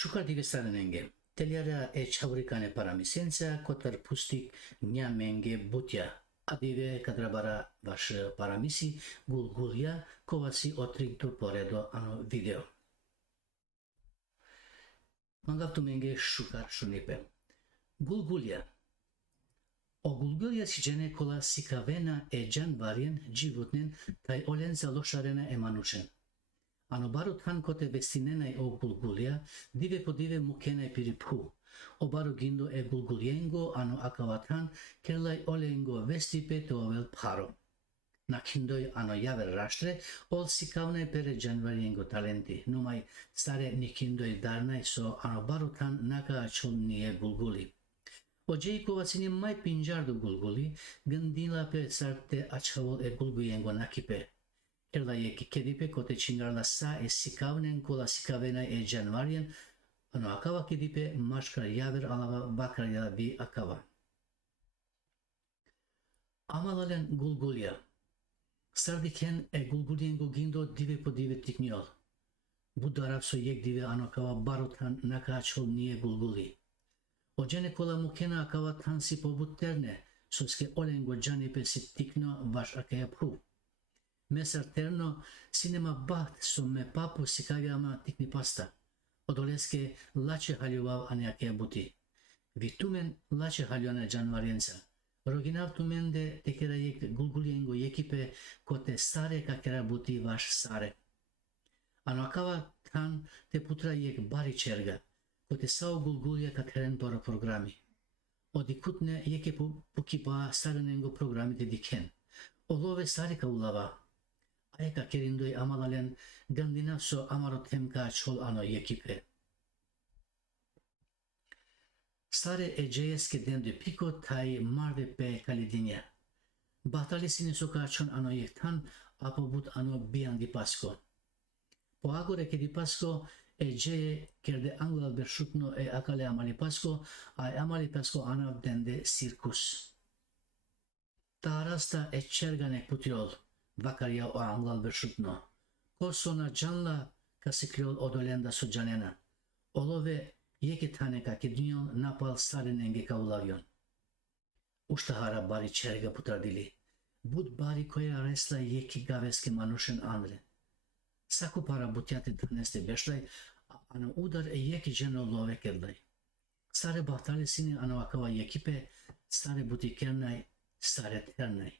Shukar divisaranenge. Teliara e chavrikane paramisensa kotar pustik nyamenge butya. Adive kadrabara vaš paramisi gulgulja kovasi otrigto poredo ano video. Mangavtumenge shukar shunipe. Gulgulja. O gulgulja siđene kola sikavena e janvarjen životnen taj olenza lošarena e manušen. Ano baro than kote vestinenaj o gulgulja, dive po dive mukene piriphu. O baro gindo e gulguljengo ano akavatan kerlaj olengo vestipe tovel paro. Nakindoj ano javer raštre, ol sikavne pere janvarjengo talenti. Numaj stare nikindoj darnaj so ano baro than naka achol nije gulguli. Ojei kovasini mai pinjardo gulguli, gandila pe sarte achavol e gulguyengo nakipe. Erla yeki kedipe kote chingarla sa e sikavnen kola sikavena e janvarien, ano akava kedipe mashkar yaver alava bakar ya bi akava. Amalalen gulgulya. Sardiken e gulgulyengo gindo dive po dive tikniol. Budarab so yek dive ano akava barotan naka achol niye gulguli. Ojene kola mukena akava tansi pobuterne, soske olengo janipe si tikno vaš akaya pru. Mesar terno sinema baht so me papu sikavjama tikni pasta. Odoleske lače haljuvav ane akaya buti. Vitumen lače haljana janvarjensa. Roginav tumende tekera yek gulguljengo yekipe kote sare kakera buti vaš sare. Ano akava tan te putra yek bari čerga. Kote sao gulgulja kakeren pora programi. Odikutne yeke pukipa saranengo programi te diken. Olove sarika ulava. Ayeka kerindoi amalalen gandina so amaro temka chol ano yekipe. Stare ejeeske dende piko tai marve pe kalidinia. Bahtalisini soka chon ano yektan apobut ano bian di pasko. Po agore ke di pasko Ece'ye kerde anglal berşutno e akale amali pasko, ay amali pasko anav dende sirkus. Tarasta e çergane putiol, vakarya o anglal berşutno. Kosona canla kasikliol odolenda su canena. Olove yeki tane kakidinyon napal sarin enge kavlavyon. Uštahara bari çerga putardili. Bud bari koja resla yeki gaveski manuşen andre. Saku para butyate dneste beşlay, ano udar e yeki jeno love kerdlay. Stare bahtalesini ano akava yekipe, stare butikernay, stare ternay.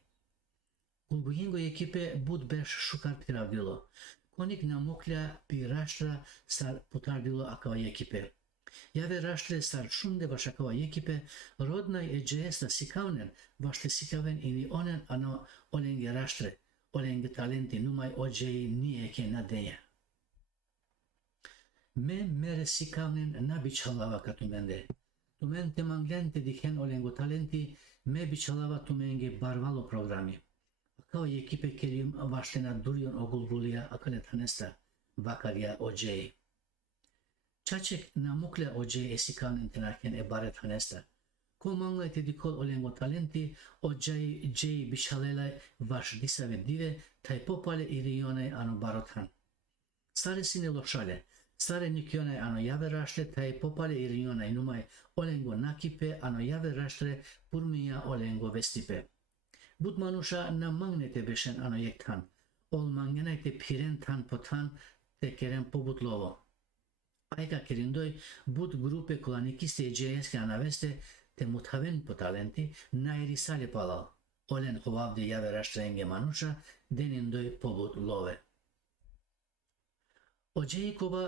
Gulguyengo yekipe bud beş şukar piravdilo. Konik namoklja pi raštra star putardilo akava yekipe. Jave raštre star šunde vaš akava yekipe, rodnaj e džesta sikavnen, vašte sikaven ini onen ano olenge raštre. Olenge talenti numai ojeji nije ke nadeja. Me mere sikavnen nabičalava katumende. Tumen temanglente diken olengo talenti me bičalava tumenge barvalo programi. Akao ekipe kerim vaštena durjon ogulgulija akale tanesta vakarja ojeji. Čaček namukle ojeji e sikavnen tenarken e bare tanesta. Ko manglajte dikol olengo talenti, ojeji bičalelaj vaš disave dive, taj popale irionaj ano barotan. Stare sine lošale, stare nikionaj ano jave raštre, taj popale irionaj numaj olengo nakipe, ano jave raštre, purmija olengo vestipe. Bud manuşa na magnete beşen ano yektan, ol mangenajte piren tan potan, te keren pobutlovo. Ayka kerindoy, bud grupe kolanikiste ecejeske anaveste, te mutaven po talenti nairi sali palal. Olen hovavde jave raštrenge manusha, denindoj pobut love. Ojeji koba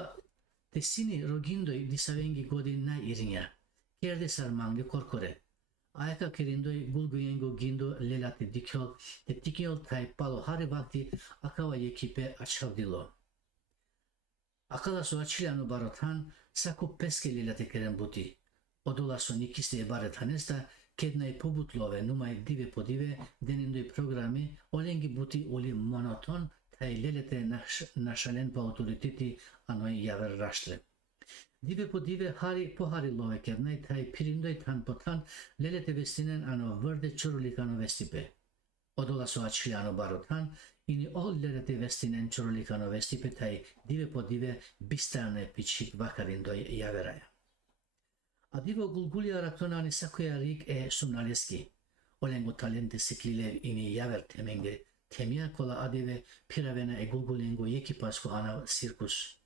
te sini rogindoj disavengi godin na irinja. Kerde sarmangi korkore. Ayaka kerindoy gulguyengo gindo lelate dikyol, te dikyol tay palo hari vakti akava yekipe açavdilo. Akala so açilyanu barotan, saku peske lelate keren buti. Odolaso nikiste e bare tanesta, kednaj pobutlove numaj dive po dive, denindoj programi, olengi buti oli monoton, taj lelete našalen pa autoriteti anoj javer raštre. Dive po dive hari po hari love kednaj, taj pirindoj tan po tan, lelete vestinen ano vrde čurulik ano vestipe. Odolaso açiljano barotan, ini ollere vestinen chorolikano vestipetai dive po dive bistane pichik vakarindo yaveraya. Adivo gulgulia raktonani sakuyarik sunaleski. Olengo talente siklile ini yaver temenge temia kola adive piravena gulgulengo yekipasko ana sirkus.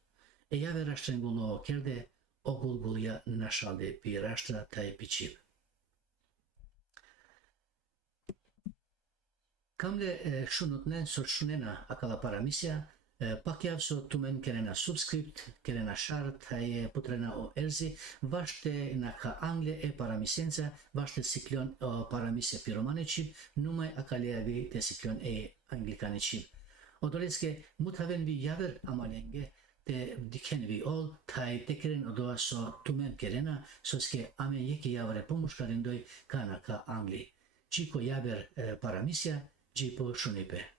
Yaver ashtengulo kerde o gulgulia nashalde pirashtra tai pichip. Kamle shunutnen sorshunena akala paramisia, pakjavso tumen kerena subscript, kerena share tai putrena o elzi, vaște naka angle paramisienza, vaște siklion paramisia piromanecip, numai akaleavi te siklion anglicanecip. Odoleske mutavenvi yaver amalenge, te dikenvi ol, tai tekeren odoa so tumen kerena, soske ame yeki yavre pumushkarindoi kanaka angli. Chico yaver paramisia, Jipo Shunipe.